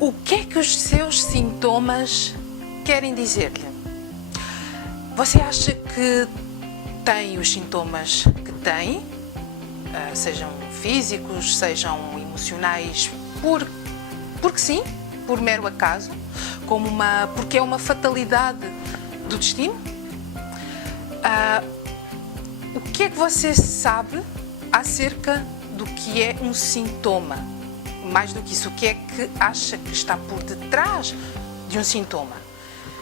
O que é que os seus sintomas querem dizer-lhe? Você acha que tem os sintomas que tem, sejam físicos, sejam emocionais, porque sim, por mero acaso, porque é uma fatalidade do destino? O que é que você sabe acerca do que é um sintoma? Mais do que isso, o que é que acha que está por detrás de um sintoma?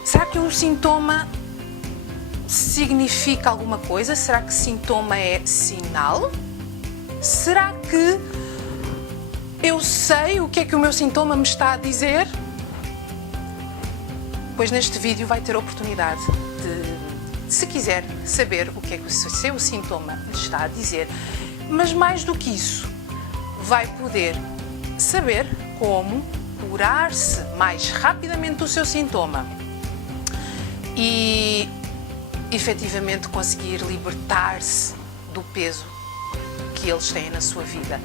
Será que um sintoma significa alguma coisa? Será que sintoma é sinal? Será que eu sei o que é que o meu sintoma me está a dizer? Pois neste vídeo vai ter a oportunidade de, se quiser, saber o que é que o seu sintoma lhe está a dizer. Mas mais do que isso, vai poder saber como curar-se mais rapidamente do seu sintoma e efetivamente conseguir libertar-se do peso que eles têm na sua vida.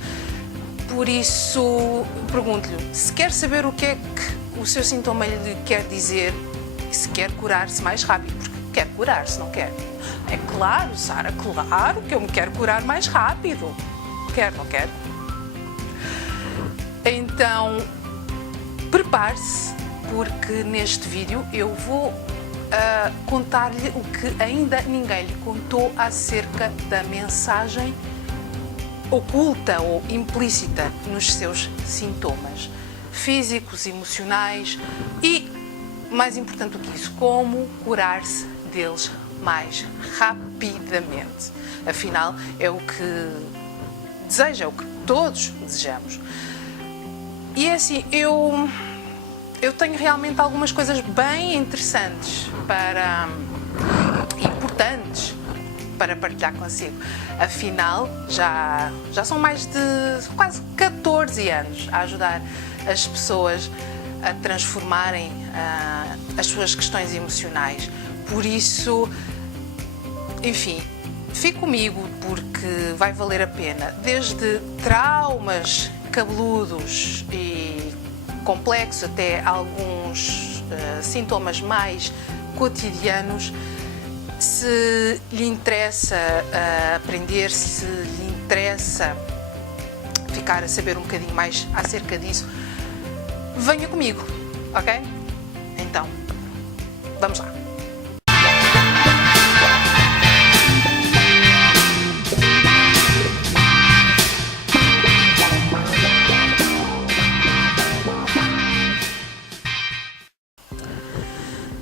Por isso, pergunto-lhe, se quer saber o que é que o seu sintoma lhe quer dizer, se quer curar-se mais rápido, porque quer curar-se, não quer? É claro, Sara, claro que eu me quero curar mais rápido. Quer, não quer? Então, prepare-se, porque neste vídeo eu vou contar-lhe o que ainda ninguém lhe contou acerca da mensagem oculta ou implícita nos seus sintomas físicos, emocionais e, mais importante do que isso, como curar-se deles mais rapidamente. Afinal, é o que deseja, é o que todos desejamos. E é assim, eu tenho realmente algumas coisas bem interessantes importantes para partilhar consigo. Afinal, já são mais de quase 14 anos a ajudar as pessoas a transformarem as suas questões emocionais. Por isso, enfim, fique comigo porque vai valer a pena. Desde traumas cabeludos e complexos até alguns sintomas mais cotidianos. Se lhe interessa aprender, se lhe interessa ficar a saber um bocadinho mais acerca disso, venha comigo, ok? Então, vamos lá.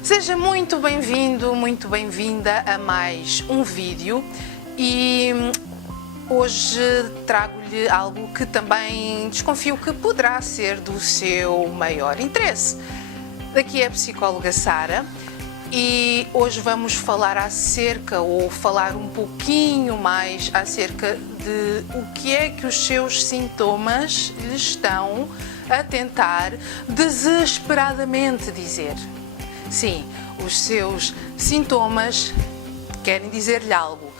Seja muito bem-vindo, muito bem-vinda a mais um vídeo e hoje trago-lhe algo que também desconfio que poderá ser do seu maior interesse. Daqui é a psicóloga Sara e hoje vamos falar falar um pouquinho mais acerca de o que é que os seus sintomas lhe estão a tentar desesperadamente dizer. Sim, os seus sintomas querem dizer-lhe algo.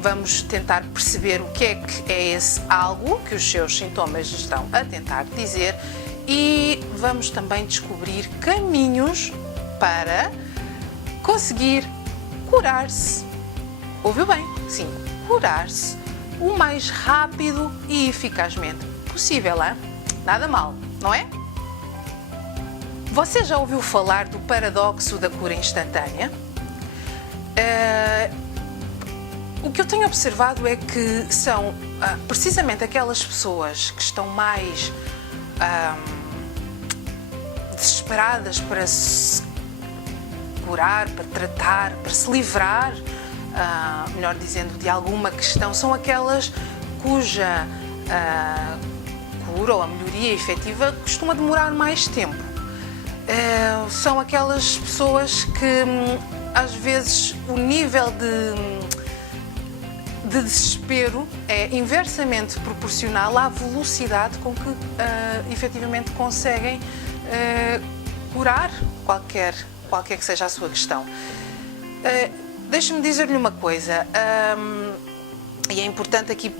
Vamos tentar perceber o que é esse algo que os seus sintomas estão a tentar dizer e vamos também descobrir caminhos para conseguir curar-se. Ouviu bem? Sim, curar-se o mais rápido e eficazmente possível, hein? Nada mal, não é? Você já ouviu falar do paradoxo da cura instantânea? O que eu tenho observado é que são precisamente aquelas pessoas que estão mais desesperadas para se curar, para tratar, para se livrar, melhor dizendo, de alguma questão, são aquelas cuja cura ou a melhoria efetiva costuma demorar mais tempo. São aquelas pessoas que às vezes o nível de desespero é inversamente proporcional à velocidade com que efetivamente conseguem curar qualquer que seja a sua questão. Deixe-me dizer-lhe uma coisa, e é importante aqui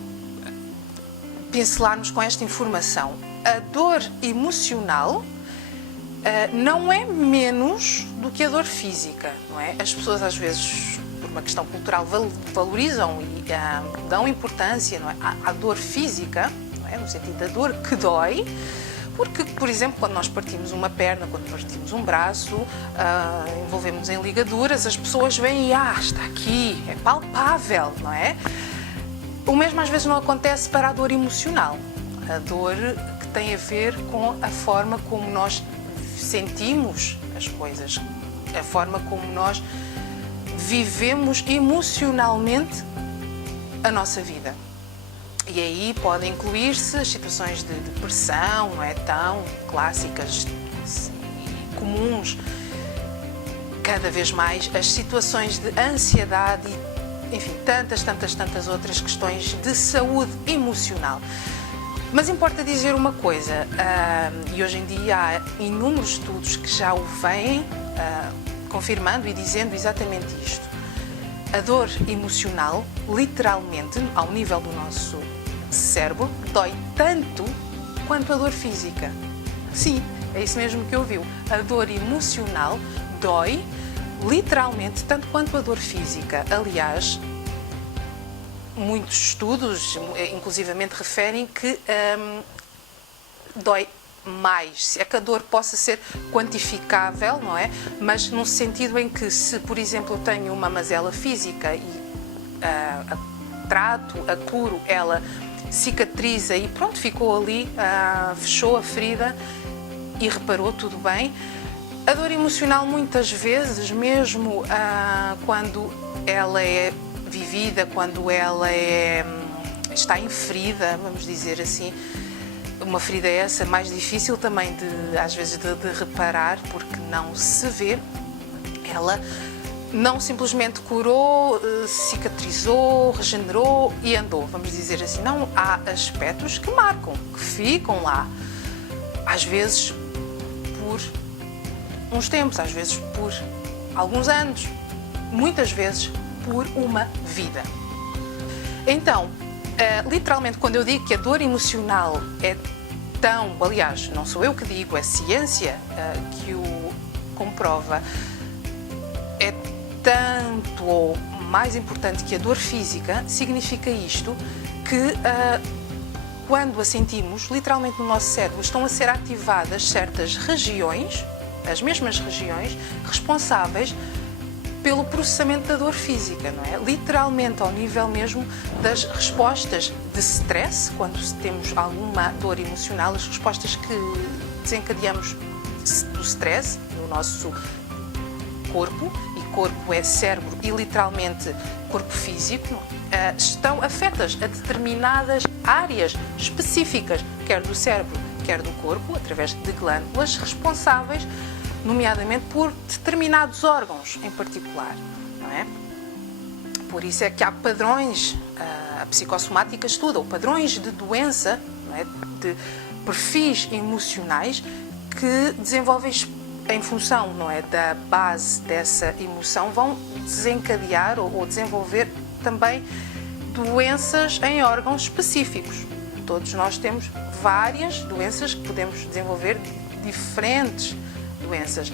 pincelarmos com esta informação. a dor emocional não é menos do que a dor física, não é? As pessoas às vezes, por uma questão cultural, valorizam e dão importância, não é, à dor física, não é? No sentido da dor que dói, porque, por exemplo, quando nós partimos uma perna, quando partimos um braço, envolvemos em ligaduras, as pessoas veem e está aqui, é palpável, não é? O mesmo às vezes não acontece para a dor emocional, a dor que tem a ver com a forma como nós sentimos as coisas, a forma como nós vivemos emocionalmente a nossa vida. E aí podem incluir-se as situações de depressão, não é, tão clássicas e comuns, cada vez mais as situações de ansiedade e, enfim, tantas outras questões de saúde emocional. Mas importa dizer uma coisa, e hoje em dia há inúmeros estudos que já o vêm confirmando e dizendo exatamente isto. A dor emocional, literalmente, ao nível do nosso cérebro, dói tanto quanto a dor física. Sim, é isso mesmo que ouviu. A dor emocional dói, literalmente, tanto quanto a dor física. Aliás, muitos estudos, inclusivamente, referem que dói mais. É que a dor possa ser quantificável, não é? Mas no sentido em que, se, por exemplo, eu tenho uma mazela física e a trato, a curo, ela cicatriza e pronto, ficou ali, fechou a ferida e reparou, tudo bem. A dor emocional, muitas vezes, mesmo quando ela é vivida, quando ela está em ferida, vamos dizer assim, uma ferida essa mais difícil também às vezes de reparar, porque não se vê, ela não simplesmente curou, cicatrizou, regenerou e andou, vamos dizer assim. Não, há aspectos que marcam, que ficam lá, às vezes por uns tempos, às vezes por alguns anos, muitas vezes por uma vida. Então, literalmente, quando eu digo que a dor emocional é tão, aliás, não sou eu que digo, é a ciência que o comprova, é tanto ou mais importante que a dor física, significa isto, que quando a sentimos, literalmente no nosso cérebro estão a ser ativadas certas regiões, as mesmas regiões, responsáveis pelo processamento da dor física, não é? Literalmente ao nível mesmo das respostas de stress, quando temos alguma dor emocional, as respostas que desencadeamos do stress no nosso corpo, e corpo é cérebro e literalmente corpo físico, estão afetas a determinadas áreas específicas, quer do cérebro, quer do corpo, através de glândulas responsáveis nomeadamente por determinados órgãos em particular, não é? Por isso é que há padrões, a psicossomática estuda, ou padrões de doença, não é? De perfis emocionais que desenvolvem em função, não é, da base dessa emoção, vão desencadear ou desenvolver também doenças em órgãos específicos. Todos nós temos várias doenças que podemos desenvolver, diferentes doenças,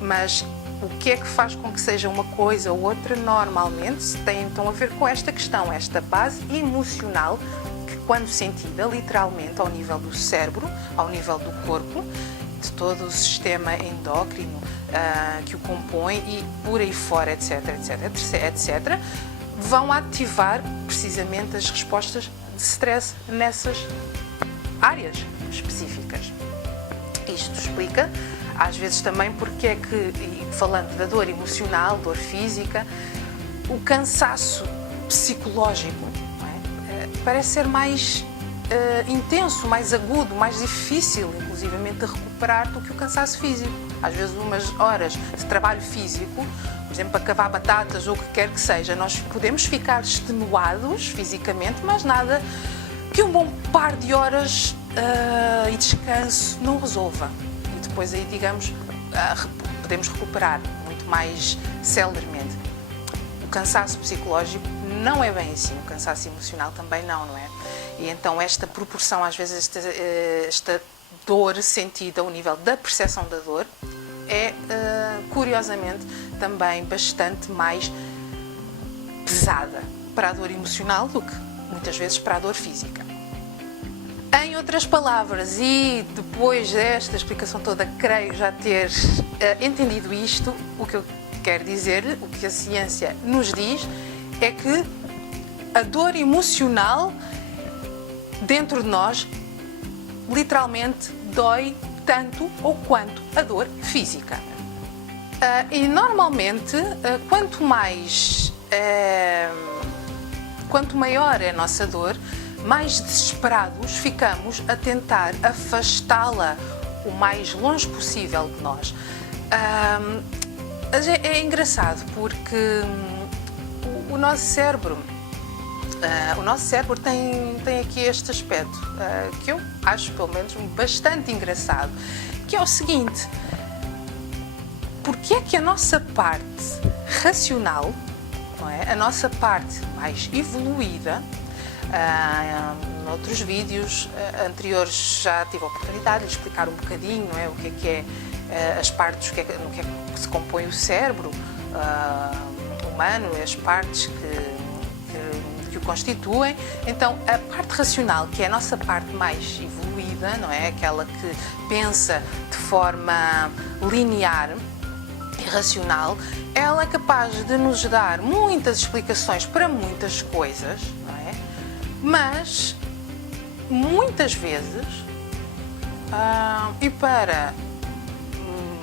mas o que é que faz com que seja uma coisa ou outra normalmente tem então a ver com esta questão, esta base emocional que, quando sentida literalmente ao nível do cérebro, ao nível do corpo, de todo o sistema endócrino que o compõe e por aí fora, etc, vão ativar precisamente as respostas de stress nessas áreas específicas. Isto explica às vezes também porque é que, e falando da dor emocional, dor física, o cansaço psicológico, não é? Parece ser mais intenso, mais agudo, mais difícil, inclusivamente, de recuperar do que o cansaço físico. Às vezes, umas horas de trabalho físico, por exemplo, para cavar batatas ou o que quer que seja, nós podemos ficar extenuados fisicamente, mas nada que um bom par de horas e descanso não resolva. Depois aí, digamos, podemos recuperar muito mais celermente. O cansaço psicológico não é bem assim, o cansaço emocional também não é? E então esta proporção, às vezes, esta dor sentida ao nível da percepção da dor é, curiosamente, também bastante mais pesada para a dor emocional do que, muitas vezes, para a dor física. Em outras palavras, e depois desta explicação toda, creio já ter entendido isto, o que eu quero dizer, o que a ciência nos diz, é que a dor emocional dentro de nós literalmente dói tanto ou quanto a dor física. E normalmente, quanto maior é a nossa dor, mais desesperados ficamos a tentar afastá-la o mais longe possível de nós. É engraçado porque o nosso cérebro tem aqui este aspecto que eu acho, pelo menos, bastante engraçado, que é o seguinte: porque é que a nossa parte racional, não é? A nossa parte mais evoluída, noutros vídeos anteriores já tive a oportunidade de explicar um bocadinho, não é? O que é as partes, no que é que se compõe o cérebro humano, as partes que o constituem. Então, a parte racional, que é a nossa parte mais evoluída, não é? Aquela que pensa de forma linear e racional, ela é capaz de nos dar muitas explicações para muitas coisas, não é? Mas, muitas vezes, e para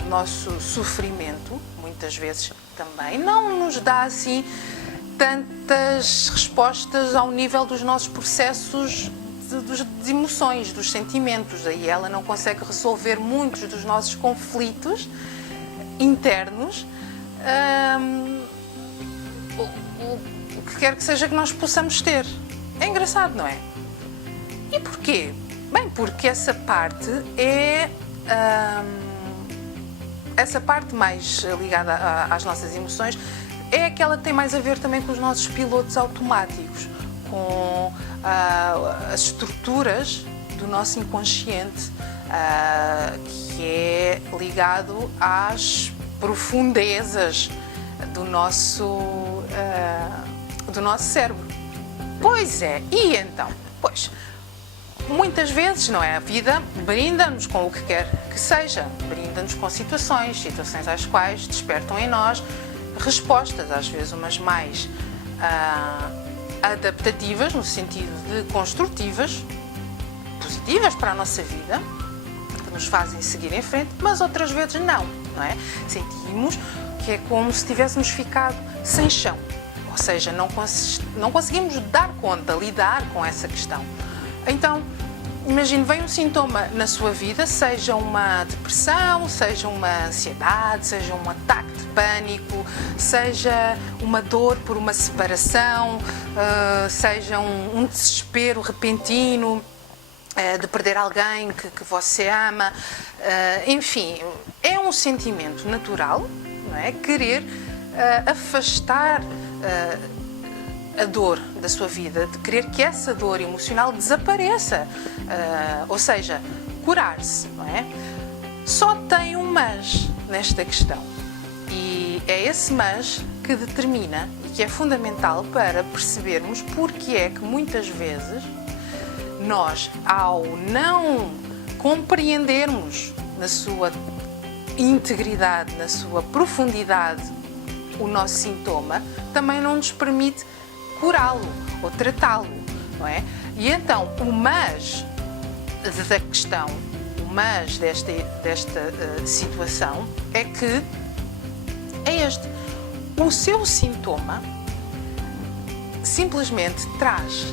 o nosso sofrimento, muitas vezes também, não nos dá assim tantas respostas ao nível dos nossos processos de emoções, dos sentimentos. Aí ela não consegue resolver muitos dos nossos conflitos internos, o que quer que seja que nós possamos ter. É engraçado, não é? E porquê? Bem, porque essa parte é essa parte mais ligada às nossas emoções é aquela que tem mais a ver também com os nossos pilotos automáticos, com as estruturas do nosso inconsciente, que é ligado às profundezas do nosso cérebro. Pois é, e então? Pois, muitas vezes, não é? A vida brinda-nos com o que quer que seja, brinda-nos com situações às quais despertam em nós respostas, às vezes umas mais adaptativas, no sentido de construtivas, positivas para a nossa vida, que nos fazem seguir em frente, mas outras vezes não é? Sentimos que é como se tivéssemos ficado sem chão, ou seja, não conseguimos dar conta, lidar com essa questão. Então, imagine, vem um sintoma na sua vida, seja uma depressão, seja uma ansiedade, seja um ataque de pânico, seja uma dor por uma separação, seja um desespero repentino de perder alguém que você ama, enfim, é um sentimento natural, não é? Querer afastar a dor da sua vida, de querer que essa dor emocional desapareça, ou seja, curar-se, não é? Só tem um mas nesta questão, e é esse mas que determina e que é fundamental para percebermos porque é que muitas vezes nós, ao não compreendermos na sua integridade, na sua profundidade, o nosso sintoma, também não nos permite curá-lo ou tratá-lo, não é? E então, o mas da questão, o mas desta situação é que é este: o seu sintoma simplesmente traz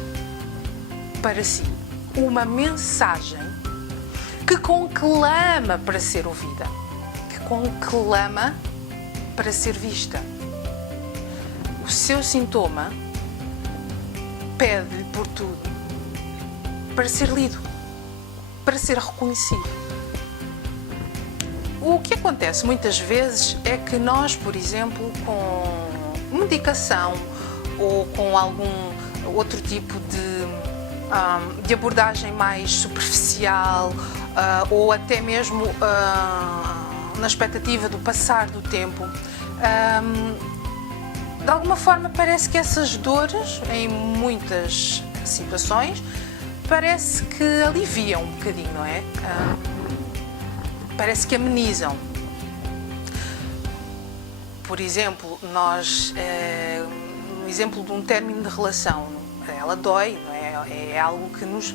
para si uma mensagem que conclama para ser ouvida, que conclama para ser vista. O seu sintoma pede-lhe por tudo para ser lido, para ser reconhecido. O que acontece muitas vezes é que nós, por exemplo, com medicação ou com algum outro tipo de de abordagem mais superficial ou até mesmo na expectativa do passar do tempo. De alguma forma parece que essas dores, em muitas situações, parece que aliviam um bocadinho, não é? Parece que amenizam. Por exemplo, no exemplo de um término de relação, ela dói, não é? É algo que nos...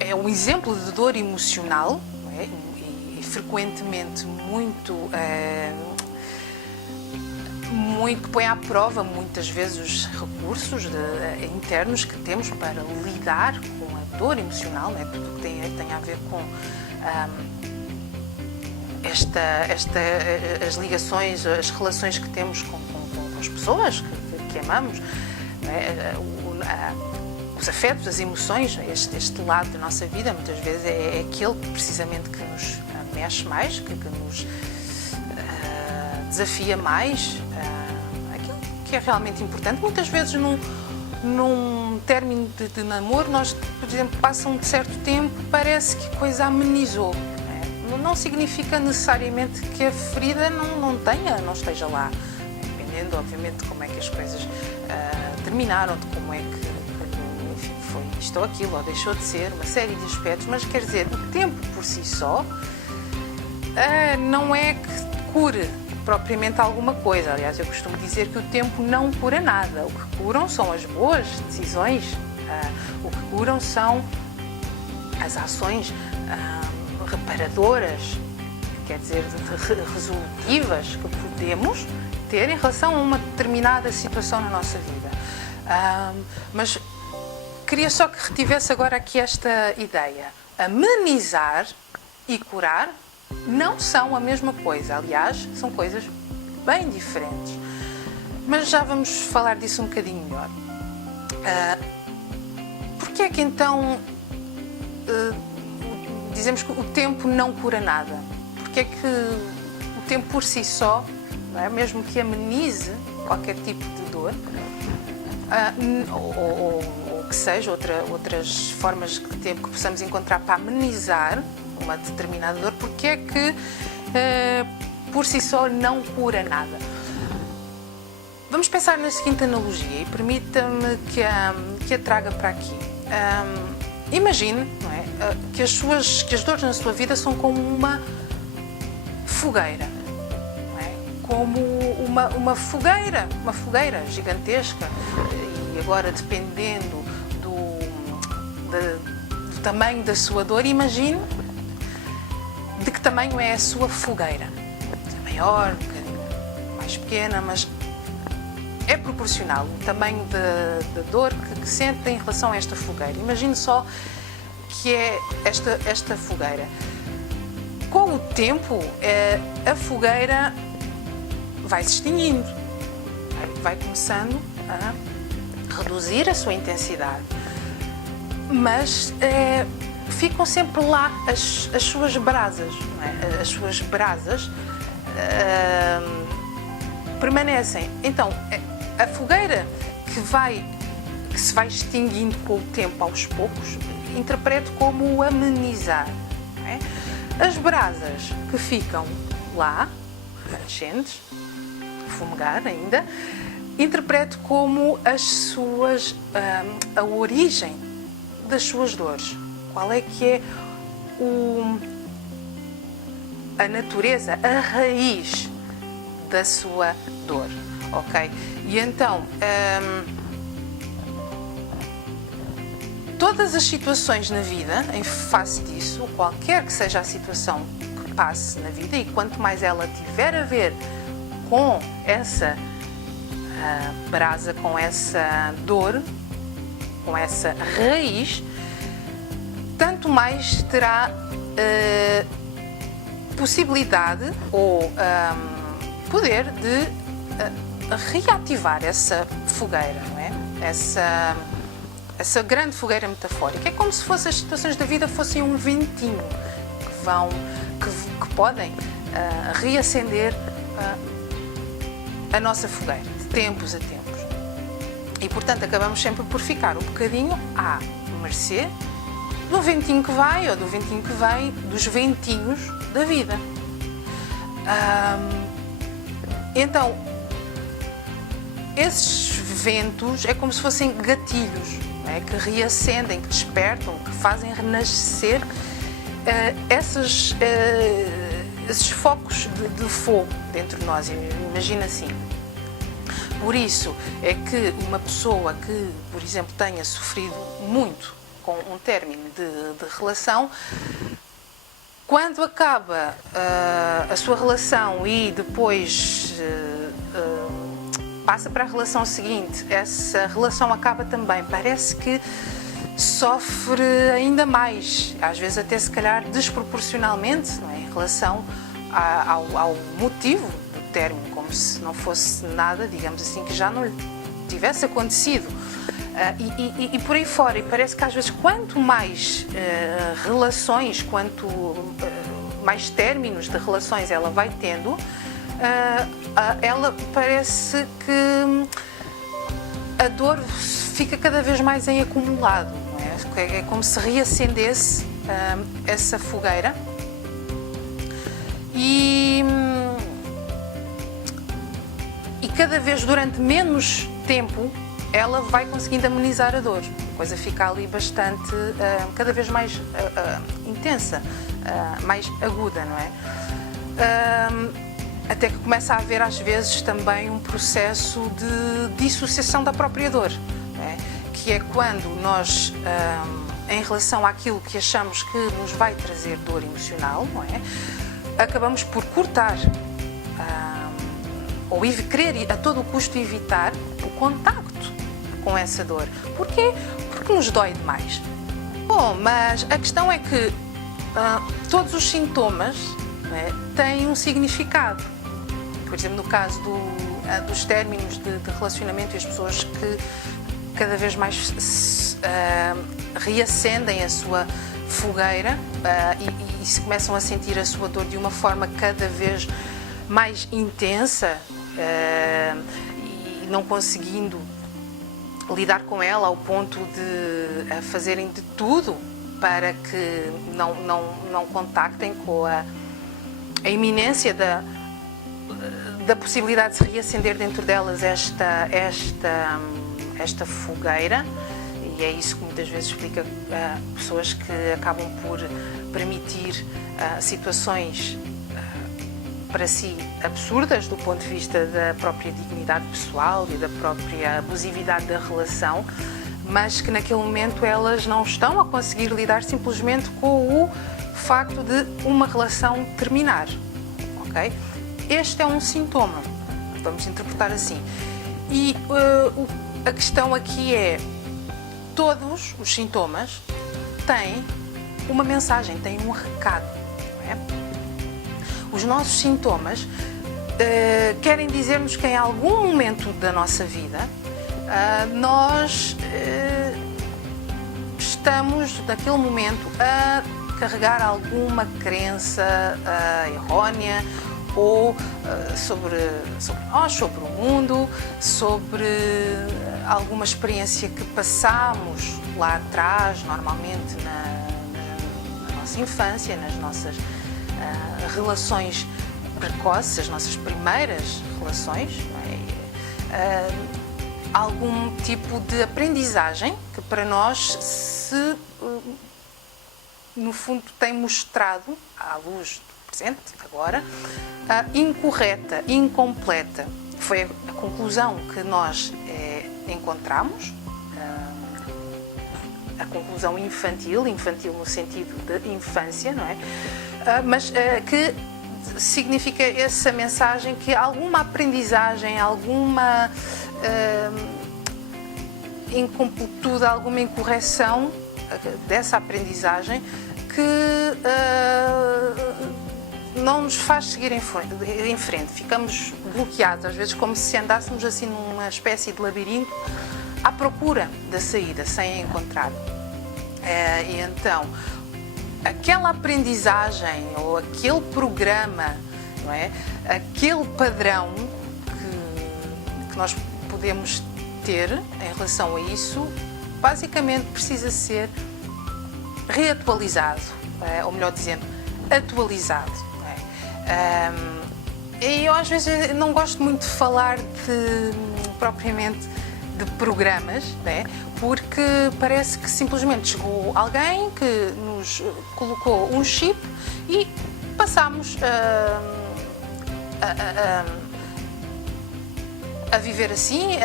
é um exemplo de dor emocional, não é? E frequentemente muito que põe à prova muitas vezes os recursos internos que temos para lidar com a dor emocional, né? Tudo o que tem a ver com as ligações, as relações que temos com as pessoas que amamos, né? Os afetos, as emoções, este lado da nossa vida muitas vezes é aquele precisamente que nos mexe mais, que nos desafia mais, aquilo que é realmente importante. Muitas vezes num término de namoro, nós, por exemplo, passa um certo tempo, parece que a coisa amenizou. Não significa necessariamente que a ferida não esteja lá, dependendo, obviamente, de como é que as coisas terminaram, de como é que, enfim, foi isto ou aquilo, ou deixou de ser, uma série de aspectos, mas quer dizer, o tempo por si só não é que cure propriamente alguma coisa. Aliás, eu costumo dizer que o tempo não cura nada. O que curam são as boas decisões, o que curam são as ações reparadoras, quer dizer, resolutivas que podemos ter em relação a uma determinada situação na nossa vida. Mas queria só que retivesse agora aqui esta ideia. Amenizar e curar não são a mesma coisa. Aliás, são coisas bem diferentes. Mas já vamos falar disso um bocadinho melhor. Porque é que então dizemos que o tempo não cura nada? Porque é que o tempo por si só, não é? Mesmo que amenize qualquer tipo de dor, ou que seja outras formas de tempo que possamos encontrar para amenizar uma determinada dor, porque é que por si só não cura nada? Vamos pensar na seguinte analogia e permita-me que a traga para aqui. Imagine, não é, que as dores na sua vida são como uma fogueira, não é? Como uma fogueira gigantesca, e agora dependendo do tamanho da sua dor, imagine de que tamanho é a sua fogueira. É maior, um bocadinho mais pequena, mas é proporcional o tamanho da dor que sente em relação a esta fogueira. Imagine só que é esta fogueira. Com o tempo, a fogueira vai se extinguindo, vai começando a reduzir a sua intensidade, mas ficam sempre lá as suas brasas, não é? As suas brasas permanecem. Então, a fogueira que se vai extinguindo com o tempo aos poucos, interpreto como amenizar, não é? As brasas que ficam lá, remanescentes, fumegar ainda, interpreto como a origem das suas dores. Qual é que é a natureza, a raiz da sua dor, ok? E então, todas as situações na vida, em face disso, qualquer que seja a situação que passe na vida, e quanto mais ela tiver a ver com essa brasa, com essa dor, com essa raiz, tanto mais terá possibilidade ou poder de reativar essa fogueira, não é? Essa grande fogueira metafórica. É como se as situações da vida fossem um ventinho que podem reacender a nossa fogueira, de tempos a tempos. E, portanto, acabamos sempre por ficar um bocadinho à mercê do ventinho que vai ou do ventinho que vem, dos ventinhos da vida. Então, esses ventos é como se fossem gatilhos, não é? Que reacendem, que despertam, que fazem renascer esses focos de fogo dentro de nós. Imagina assim. Por isso é que uma pessoa que, por exemplo, tenha sofrido muito com um término de relação, quando acaba a sua relação e depois passa para a relação seguinte, essa relação acaba também, parece que sofre ainda mais, às vezes até se calhar desproporcionalmente, não é? Em relação ao motivo do término, como se não fosse nada, digamos assim, que já não lhe tivesse acontecido. E por aí fora, e parece que às vezes quanto mais relações, quanto mais términos de relações ela vai tendo, ela parece que a dor fica cada vez mais em acumulado, não é? É como se reacendesse essa fogueira e cada vez durante menos tempo ela vai conseguindo amenizar a dor. A coisa fica ali bastante, cada vez mais intensa, mais aguda, não é? Até que começa a haver às vezes também um processo de dissociação da própria dor, não é? Que é quando nós, em relação àquilo que achamos que nos vai trazer dor emocional, não é? Acabamos por cortar ou querer a todo custo evitar o contacto com essa dor. Porquê? Porque nos dói demais. Bom, mas a questão é que todos os sintomas, né, têm um significado. Por exemplo, no caso dos términos de relacionamento e as pessoas que cada vez mais reacendem a sua fogueira e se começam a sentir a sua dor de uma forma cada vez mais intensa e não conseguindo lidar com ela ao ponto de fazerem de tudo para que não contactem com a iminência da possibilidade de se reacender dentro delas esta fogueira. E é isso que muitas vezes explica pessoas que acabam por permitir situações para si absurdas do ponto de vista da própria dignidade pessoal e da própria abusividade da relação, mas que naquele momento elas não estão a conseguir lidar simplesmente com o facto de uma relação terminar, ok? Este é um sintoma, vamos interpretar assim. E a questão aqui é, todos os sintomas têm uma mensagem, têm um recado, não é? Os nossos sintomas querem dizer-nos que em algum momento da nossa vida nós estamos, naquele momento, a carregar alguma crença errónea ou sobre nós, sobre o mundo, sobre alguma experiência que passamos lá atrás, normalmente na nossa infância, nas nossas relações precoces, as nossas primeiras relações, não é? Algum tipo de aprendizagem que para nós no fundo tem mostrado, à luz do presente, agora, incorreta, incompleta. Foi a conclusão que nós encontramos, a conclusão infantil no sentido de infância, não é? Mas que significa essa mensagem que alguma aprendizagem, alguma incompletude, alguma incorreção dessa aprendizagem que não nos faz seguir em frente. Ficamos bloqueados, às vezes como se andássemos assim numa espécie de labirinto à procura da saída, sem a encontrar. E então, aquela aprendizagem ou aquele programa, não é? Aquele padrão que nós podemos ter em relação a isso, basicamente precisa ser reatualizado, ou melhor dizendo, atualizado. E eu às vezes não gosto muito de falar propriamente de programas, porque parece que simplesmente chegou alguém que nos colocou um chip e passámos a viver assim,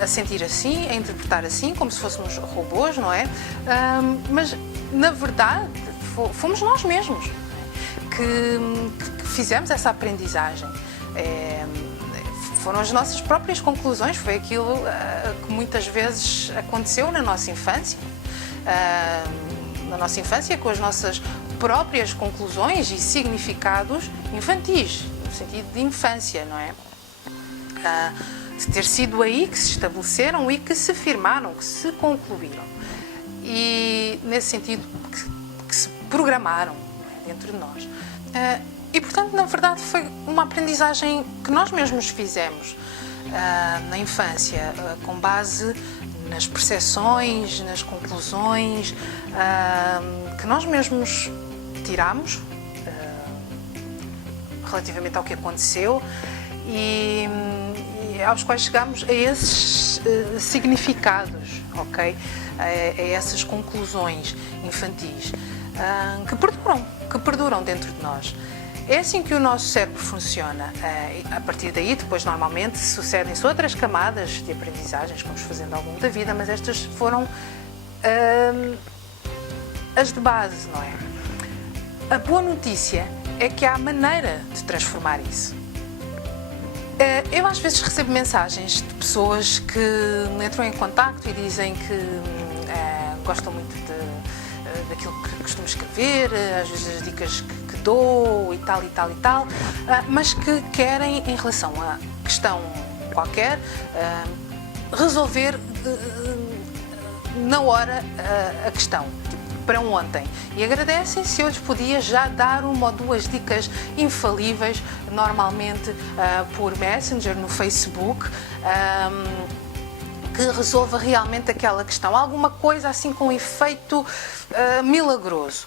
a sentir assim, a interpretar assim, como se fôssemos robôs, não é? Mas, na verdade, fomos nós mesmos que fizemos essa aprendizagem. Foram as nossas próprias conclusões, foi aquilo que muitas vezes aconteceu na nossa infância. Com as nossas próprias conclusões e significados infantis, no sentido de infância, não é? De ter sido aí que se estabeleceram e que se firmaram, que se concluíram. E nesse sentido que se programaram dentro de nós. E, portanto, na verdade, foi uma aprendizagem que nós mesmos fizemos na infância, com base nas percepções, nas conclusões que nós mesmos tiramos relativamente ao que aconteceu e aos quais chegamos a esses significados, ok? A essas conclusões infantis que perduram dentro de nós. É assim que o nosso cérebro funciona. A partir daí, depois, normalmente, sucedem-se outras camadas de aprendizagens que vamos fazendo ao longo da vida, mas estas foram as de base, não é? A boa notícia é que há maneira de transformar isso. Eu às vezes recebo mensagens de pessoas que entram em contacto e dizem que gostam muito daquilo que costumo escrever, às vezes as dicas que dou e tal, mas que querem, em relação a questão qualquer, resolver na hora a questão, para ontem. E agradecem se eu lhes podia já dar uma ou duas dicas infalíveis, normalmente por Messenger, no Facebook, que resolva realmente aquela questão. Alguma coisa assim com efeito milagroso.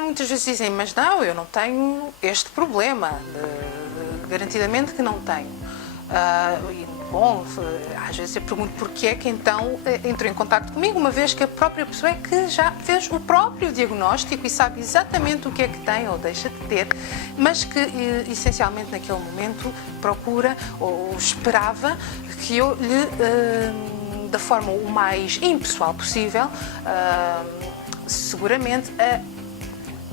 Muitas vezes dizem, mas não, eu não tenho este problema. Garantidamente que não tenho. Bom, às vezes eu pergunto porque é que então entrou em contacto comigo, uma vez que a própria pessoa é que já fez o próprio diagnóstico e sabe exatamente o que é que tem ou deixa de ter, mas que essencialmente naquele momento procura ou esperava que eu lhe, da forma o mais impessoal possível, seguramente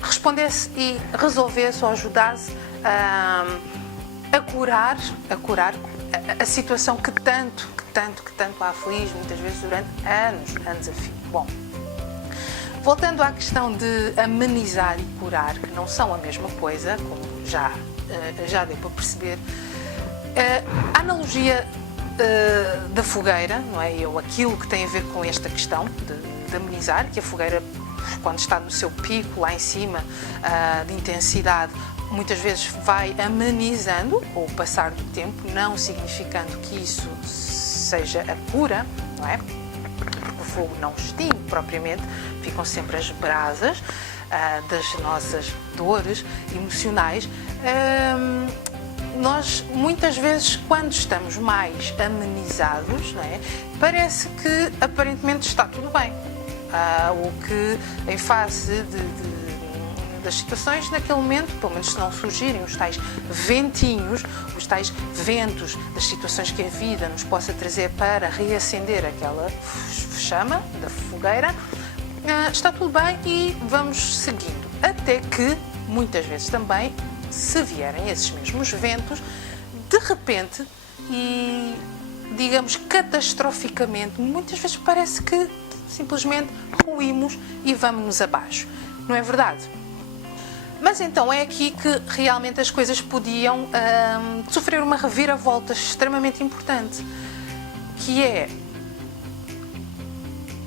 respondesse e resolvesse ou ajudasse a curar a situação que tanto a aflige, muitas vezes durante anos a fio. Bom, voltando à questão de amenizar e curar, que não são a mesma coisa, como já deu para perceber, a analogia da fogueira, não é? Aquilo que tem a ver com esta questão de amenizar, que a fogueira, quando está no seu pico lá em cima de intensidade, muitas vezes vai amenizando com o passar do tempo, não significando que isso seja a cura, não é? Porque o fogo não extingue propriamente, ficam sempre as brasas das nossas dores emocionais. Nós, muitas vezes, quando estamos mais amenizados, não é? Parece que aparentemente está tudo bem. O que, em face das situações, naquele momento, pelo menos se não surgirem os tais ventinhos, os tais ventos das situações que a vida nos possa trazer para reacender aquela chama da fogueira, está tudo bem e vamos seguindo. Até que, muitas vezes também, se vierem esses mesmos ventos, de repente e, digamos, catastroficamente, muitas vezes parece que simplesmente ruímos e vamos-nos abaixo. Não é verdade? Mas então é aqui que realmente as coisas podiam sofrer uma reviravolta extremamente importante, que é,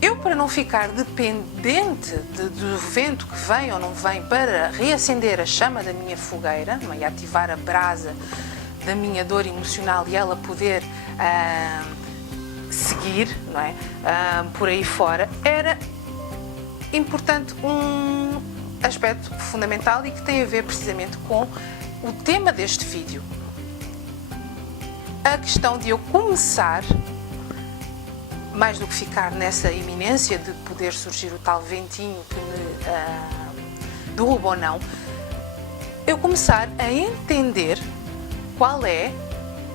eu, para não ficar dependente do vento que vem ou não vem para reacender a chama da minha fogueira, não é? E ativar a brasa da minha dor emocional e ela poder seguir, não é? Por aí fora, era importante um aspecto fundamental e que tem a ver precisamente com o tema deste vídeo. A questão de eu começar, mais do que ficar nessa iminência de poder surgir o tal ventinho que me derruba ou não, eu começar a entender qual é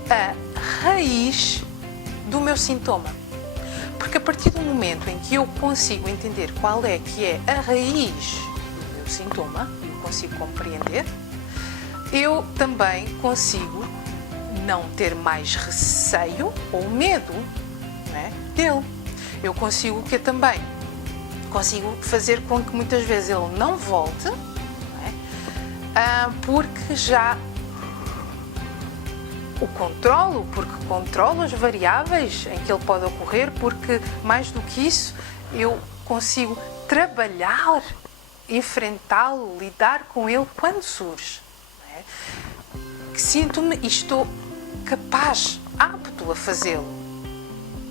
a raiz do meu sintoma. Porque a partir do momento em que eu consigo entender qual é que é a raiz do meu sintoma, e eu consigo compreender, eu também consigo não ter mais receio ou medo, não é, dele. Eu consigo fazer com que muitas vezes ele não volte, não é? Porque já o controlo, porque controlo as variáveis em que ele pode ocorrer, porque mais do que isso eu consigo trabalhar, enfrentá-lo, lidar com ele quando surge. Não é? Que sinto-me e estou capaz, apto a fazê-lo.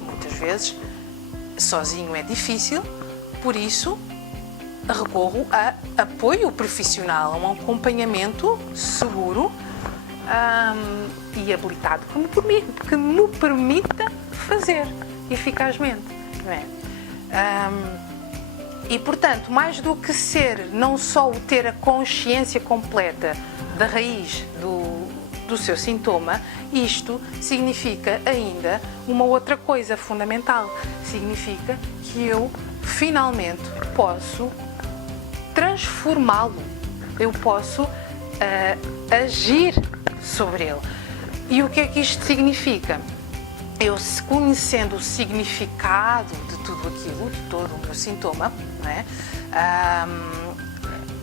Muitas vezes sozinho é difícil, por isso recorro a apoio profissional, a um acompanhamento seguro e habilitado que me permita fazer eficazmente, não é? E portanto, mais do que ser não só o ter a consciência completa da raiz do seu sintoma, isto significa ainda uma outra coisa fundamental. Significa que eu finalmente posso transformá-lo, eu posso agir sobre ele. E o que é que isto significa? Eu, conhecendo o significado de tudo aquilo, de todo o meu sintoma, não é?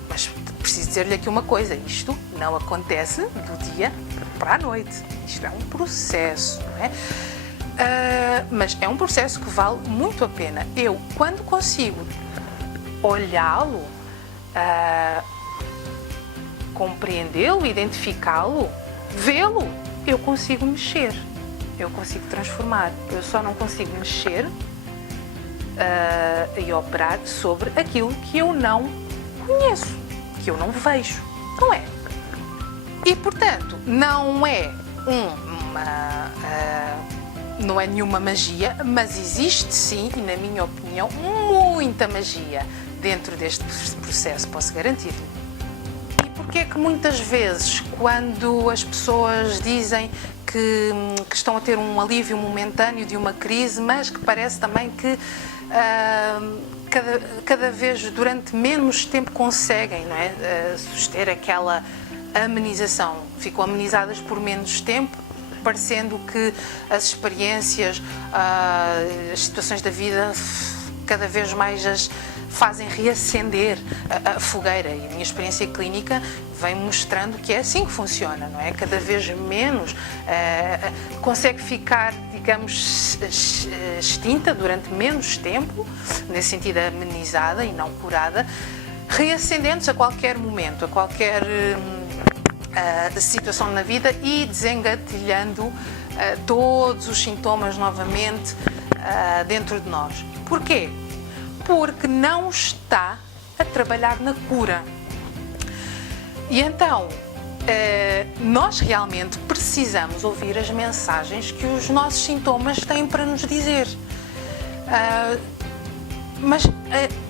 Mas preciso dizer-lhe aqui uma coisa, isto não acontece do dia para a noite, isto é um processo, não é? Mas é um processo que vale muito a pena. Eu, quando consigo olhá-lo, compreendê-lo, identificá-lo, vê-lo, eu consigo mexer, eu consigo transformar. Eu só não consigo mexer e operar sobre aquilo que eu não conheço, que eu não vejo, não é? E portanto, não é não é nenhuma magia, mas existe sim, e na minha opinião, muita magia dentro deste processo, posso garantir-lhe. E porquê é que muitas vezes, quando as pessoas dizem que estão a ter um alívio momentâneo de uma crise, mas que parece também que cada vez durante menos tempo conseguem, não é, suster aquela amenização, ficam amenizadas por menos tempo, parecendo que as experiências, as situações da vida cada vez mais as fazem reacender a fogueira, e a minha experiência clínica vem mostrando que é assim que funciona, não é? Cada vez menos consegue ficar, digamos, extinta durante menos tempo, nesse sentido amenizada e não curada, reacendendo-se a qualquer momento, a qualquer situação na vida e desengatilhando todos os sintomas novamente dentro de nós. Porquê? Porque não está a trabalhar na cura. E então, nós realmente precisamos ouvir as mensagens que os nossos sintomas têm para nos dizer. Mas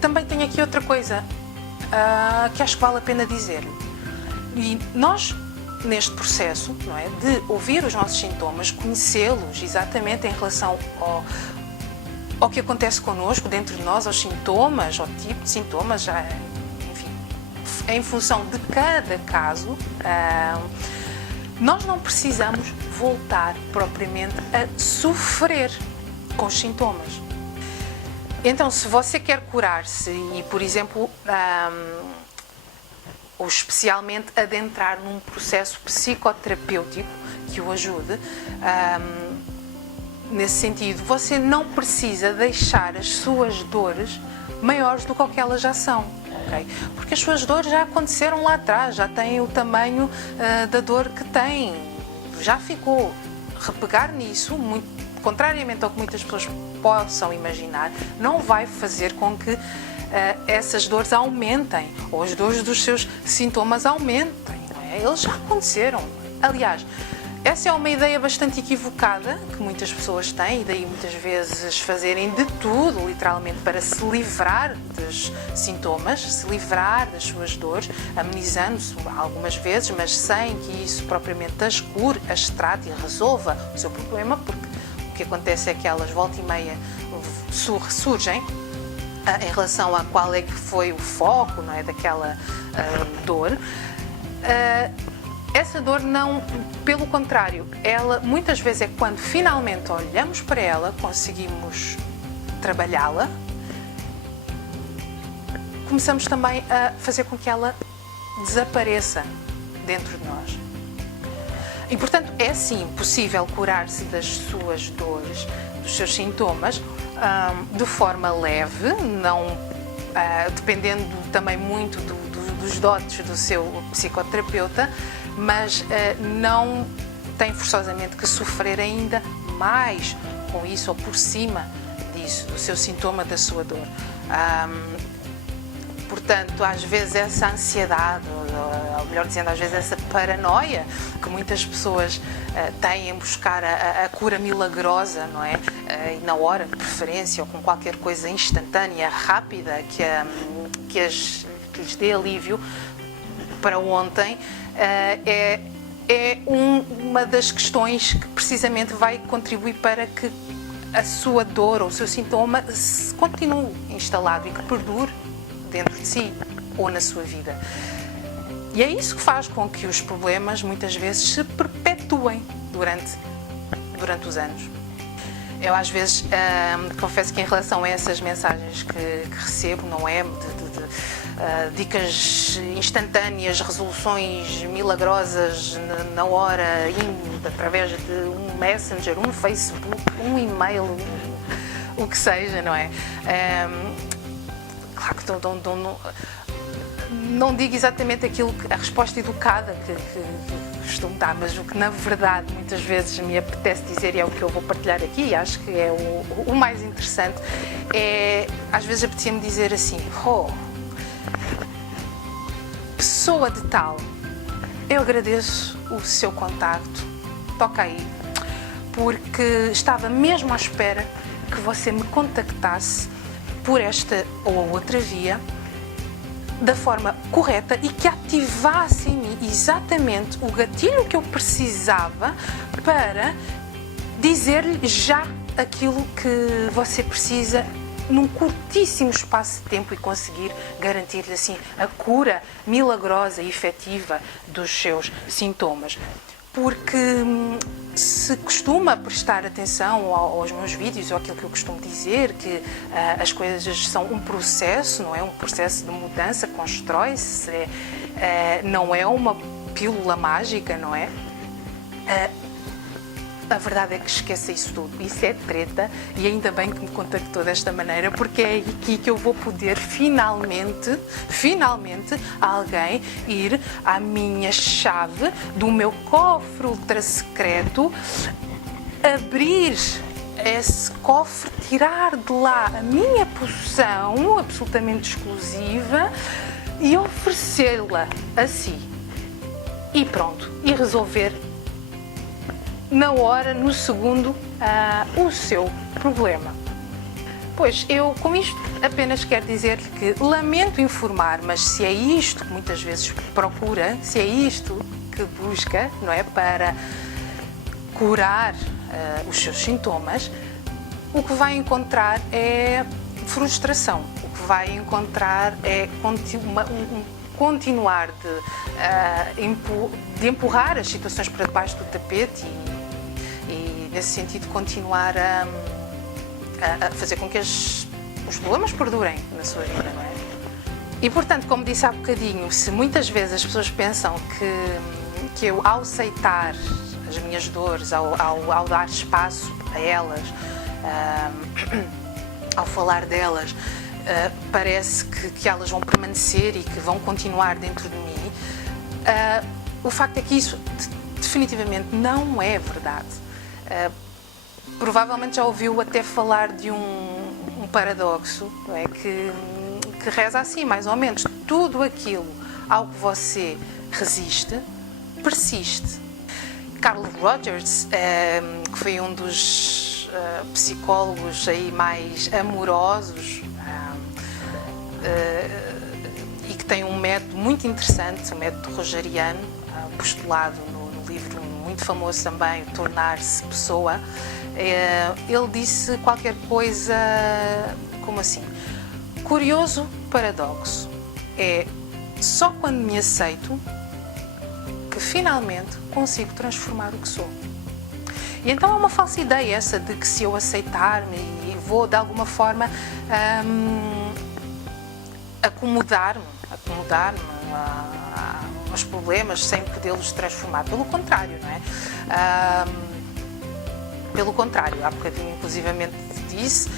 também tenho aqui outra coisa que acho que vale a pena dizer-lhe. E nós, neste processo, não é, de ouvir os nossos sintomas, conhecê-los exatamente em relação ao que acontece connosco, dentro de nós, aos sintomas, ao tipo de sintomas, enfim, em função de cada caso, nós não precisamos voltar propriamente a sofrer com os sintomas. Então, se você quer curar-se e, por exemplo, ou especialmente adentrar num processo psicoterapêutico que o ajude, nesse sentido, você não precisa deixar as suas dores maiores do que elas já são, ok? Porque as suas dores já aconteceram lá atrás, já têm o tamanho da dor que têm, já ficou. Repegar nisso contrariamente ao que muitas pessoas possam imaginar, não vai fazer com que essas dores aumentem, ou as dores dos seus sintomas aumentem, não é? Eles já aconteceram. Aliás, essa é uma ideia bastante equivocada que muitas pessoas têm, e daí muitas vezes fazerem de tudo, literalmente, para se livrar dos sintomas, se livrar das suas dores, amenizando-se algumas vezes, mas sem que isso propriamente as cure, as trate e resolva o seu problema, porque o que acontece é que elas, volta e meia, surgem em relação a qual é que foi o foco, não é, daquela dor. Essa dor não, pelo contrário, ela muitas vezes é quando finalmente olhamos para ela, conseguimos trabalhá-la, começamos também a fazer com que ela desapareça dentro de nós. E, portanto, é sim possível curar-se das suas dores, dos seus sintomas, de forma leve, não, dependendo também muito dos dotes do seu psicoterapeuta, mas não tem forçosamente que sofrer ainda mais com isso ou por cima disso, do seu sintoma, da sua dor. Portanto, às vezes essa ansiedade, ou melhor dizendo, às vezes essa paranoia que muitas pessoas têm em buscar a cura milagrosa, não é? E na hora, de preferência, ou com qualquer coisa instantânea, rápida, que lhes dê alívio para ontem, é uma das questões que precisamente vai contribuir para que a sua dor ou o seu sintoma continue instalado e que perdure dentro de si ou na sua vida. E é isso que faz com que os problemas muitas vezes se perpetuem durante os anos. Eu às vezes confesso que em relação a essas mensagens que recebo, não é, dicas instantâneas, resoluções milagrosas na hora, através de um Messenger, um Facebook, um e-mail, o que seja, não é? Claro que não digo exatamente a resposta educada que costumo dar, mas o que na verdade muitas vezes me apetece dizer, e é o que eu vou partilhar aqui, e acho que é o mais interessante, é às vezes apetecia-me dizer assim: pessoa de tal, eu agradeço o seu contacto, toca aí, porque estava mesmo à espera que você me contactasse por esta ou outra via, da forma correta, e que ativasse em mim exatamente o gatilho que eu precisava para dizer-lhe já aquilo que você precisa num curtíssimo espaço de tempo e conseguir garantir-lhe assim a cura milagrosa e efetiva dos seus sintomas. Porque se costuma prestar atenção aos meus vídeos, ou aquilo que eu costumo dizer, que as coisas são um processo, não é? Um processo de mudança, constrói-se, não é uma pílula mágica, não é? A verdade é que esqueça isso tudo, isso é treta, e ainda bem que me contactou desta maneira, porque é aqui que eu vou poder finalmente, alguém ir à minha chave do meu cofre ultra secreto, abrir esse cofre, tirar de lá a minha poção absolutamente exclusiva e oferecê-la a si. E pronto, e resolver na hora, no segundo, o seu problema. Pois, eu com isto apenas quero dizer-lhe que lamento informar, mas se é isto que muitas vezes procura, se é isto que busca, não é, para curar os seus sintomas, o que vai encontrar é frustração, o que vai encontrar é continuar de empurrar as situações para debaixo do tapete e nesse sentido continuar a fazer com que os problemas perdurem na sua vida, não é? E portanto, como disse há bocadinho, se muitas vezes as pessoas pensam que eu, ao aceitar as minhas dores, ao dar espaço a elas, ao falar delas, parece que elas vão permanecer e que vão continuar dentro de mim, o facto é que isso definitivamente não é verdade. provavelmente já ouviu até falar de um paradoxo, não é? que reza assim, mais ou menos: tudo aquilo ao que você resiste, persiste. Carl Rogers, que foi um dos psicólogos aí mais amorosos e que tem um método muito interessante, o método rogeriano, postulado no livro muito famoso também, Tornar-se Pessoa, ele disse qualquer coisa como assim: curioso paradoxo, é só quando me aceito que finalmente consigo transformar o que sou. E então é uma falsa ideia essa de que se eu aceitar-me e vou de alguma forma acomodar-me aos problemas sem podê-los transformar. Pelo contrário, não é? Pelo contrário, há bocadinho inclusivamente disse,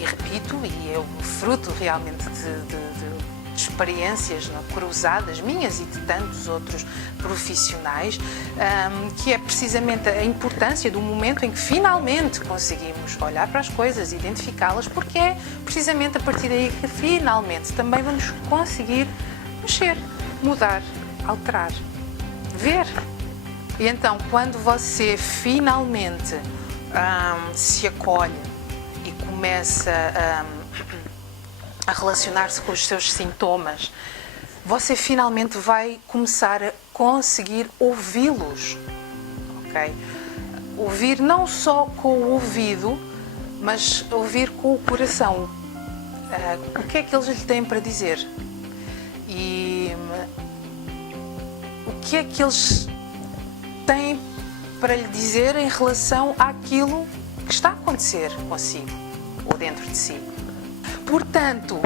e repito, e é o fruto realmente de experiências cruzadas minhas e de tantos outros profissionais, que é precisamente a importância do momento em que finalmente conseguimos olhar para as coisas, identificá-las, porque é precisamente a partir daí que finalmente também vamos conseguir mexer, mudar, alterar, ver. E então, quando você finalmente se acolhe e começa a relacionar-se com os seus sintomas, você finalmente vai começar a conseguir ouvi-los, ok? Ouvir não só com o ouvido, mas ouvir com o coração. O que é que eles lhe têm para dizer? E o que é que eles têm para lhe dizer em relação àquilo que está a acontecer consigo ou dentro de si? Portanto,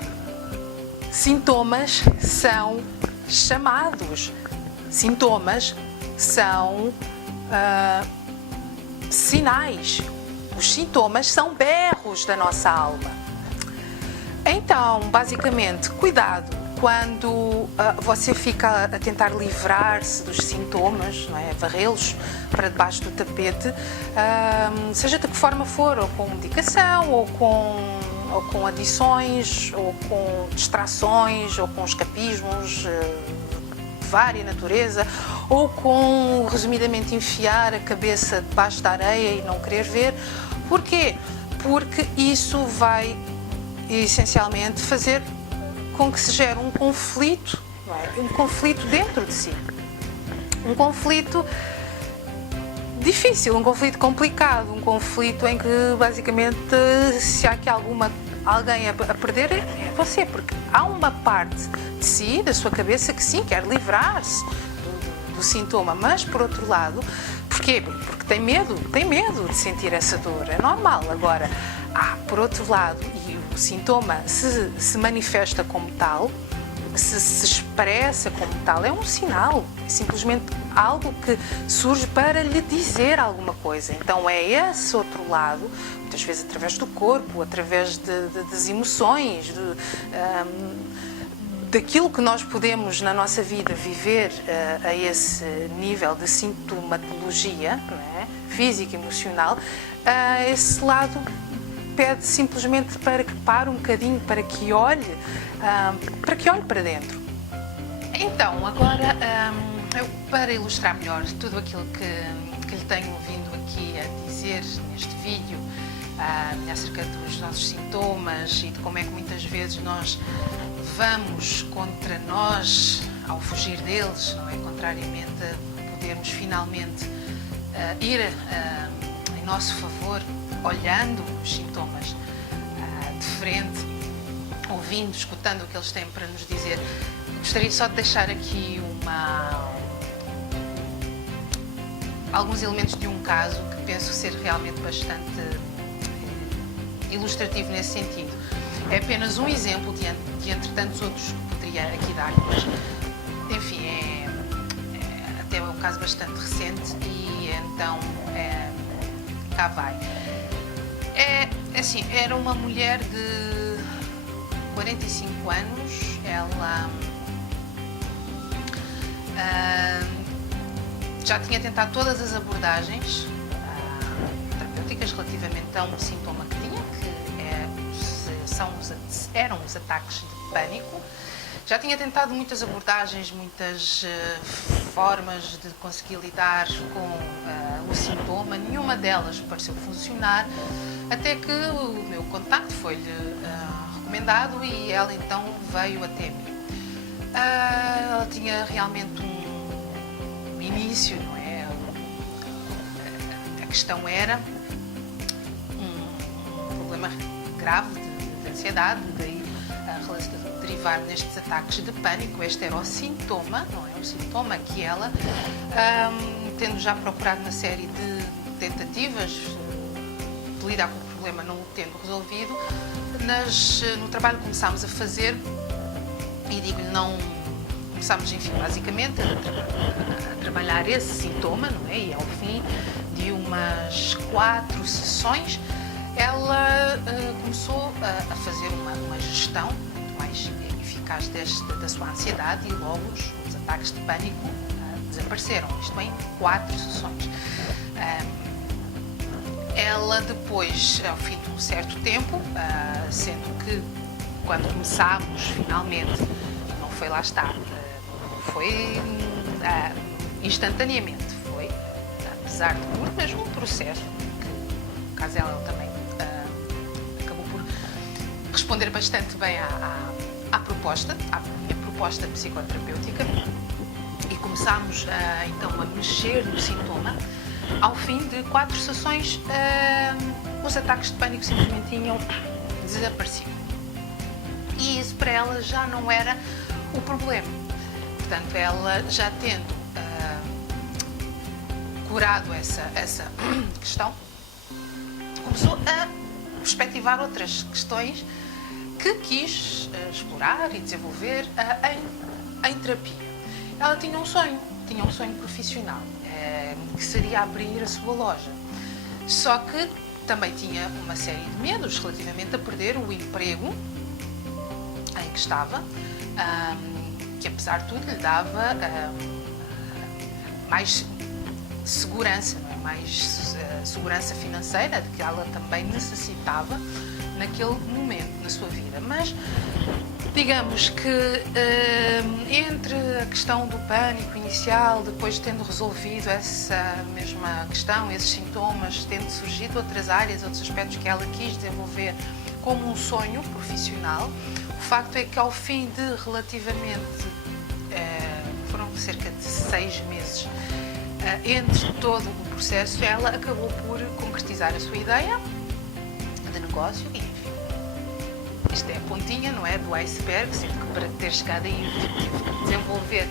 sintomas são chamados, sintomas são sinais, os sintomas são berros da nossa alma. Então, basicamente, cuidado quando você fica a tentar livrar-se dos sintomas, não é? Varrê-los para debaixo do tapete, seja de que forma for, ou com medicação, ou com adições, ou com distrações, ou com escapismos de vária natureza, ou com, resumidamente, enfiar a cabeça debaixo da areia e não querer ver. Porquê? Porque isso vai, essencialmente, fazer com que se gere um conflito, não é? Um conflito dentro de si. Um conflito difícil, um conflito complicado, um conflito em que, basicamente, se há aqui alguém a perder, é você, porque há uma parte de si, da sua cabeça, que sim, quer livrar-se do sintoma, mas, por outro lado, porquê? Porque tem medo de sentir essa dor, é normal. Agora, por outro lado, e o sintoma se manifesta como tal, se expressa como tal, é um sinal, é simplesmente algo que surge para lhe dizer alguma coisa. Então é esse outro lado, muitas vezes através do corpo, através das emoções, daquilo que nós podemos na nossa vida viver a esse nível de sintomatologia, não é? Física e emocional, esse lado pede simplesmente para que pare um bocadinho, para que olhe para dentro. Então, agora, eu, para ilustrar melhor tudo aquilo que lhe tenho vindo aqui a dizer neste vídeo, acerca dos nossos sintomas e de como é que muitas vezes nós vamos contra nós ao fugir deles, não é? Contrariamente a podermos finalmente ir em nosso favor, olhando os sintomas de frente, ouvindo, escutando o que eles têm para nos dizer. Gostaria só de deixar aqui alguns elementos de um caso que penso ser realmente bastante ilustrativo nesse sentido. É apenas um exemplo de entre tantos outros que poderia aqui dar, mas enfim, até é um caso bastante recente e então cá vai. Assim, era uma mulher de 45 anos, ela já tinha tentado todas as abordagens terapêuticas relativamente a um sintoma que tinha, eram os ataques de pânico. Já tinha tentado muitas abordagens, muitas formas de conseguir lidar com o sintoma, nenhuma delas pareceu funcionar, até que o meu contacto foi-lhe recomendado e ela então veio até mim. Ela tinha realmente um início, não é? A questão era um problema grave de ansiedade, daí derivar nestes ataques de pânico. Este era o sintoma, não é? O sintoma que ela, tendo já procurado uma série de tentativas de lidar com o problema, não o tendo resolvido, no trabalho que começámos a fazer, e digo-lhe, não começámos, enfim, basicamente a trabalhar esse sintoma, não é? E ao fim de umas 4 sessões, ela começou a fazer uma gestão muito mais eficaz da sua ansiedade, e logo os ataques de pânico desapareceram. Isto em 4 sessões. Ela depois, ao fim de um certo tempo, sendo que quando começámos finalmente, não foi lá estar, foi instantaneamente, foi, apesar de por mesmo um processo, que no caso ela também acabou por responder bastante bem à minha proposta psicoterapêutica, e começámos então a mexer no sintoma. Ao fim de 4 sessões, os ataques de pânico simplesmente tinham desaparecido. E isso para ela já não era o problema. Portanto, ela já tendo curado essa questão, começou a perspectivar outras questões que quis explorar e desenvolver em terapia. Ela tinha um sonho profissional, que seria abrir a sua loja. Só que também tinha uma série de medos relativamente a perder o emprego em que estava, que apesar de tudo lhe dava mais segurança, não é? Mais segurança financeira, de que ela também necessitava naquele momento na sua vida. Mas digamos que entre a questão do pânico inicial, depois tendo resolvido essa mesma questão, esses sintomas, tendo surgido outras áreas, outros aspectos que ela quis desenvolver como um sonho profissional, o facto é que ao fim de relativamente, foram cerca de 6 meses, entre todo o processo, ela acabou por concretizar a sua ideia de negócio e, enfim, isto é a pontinha, não é, do iceberg, sendo que para ter chegado aí tive que desenvolver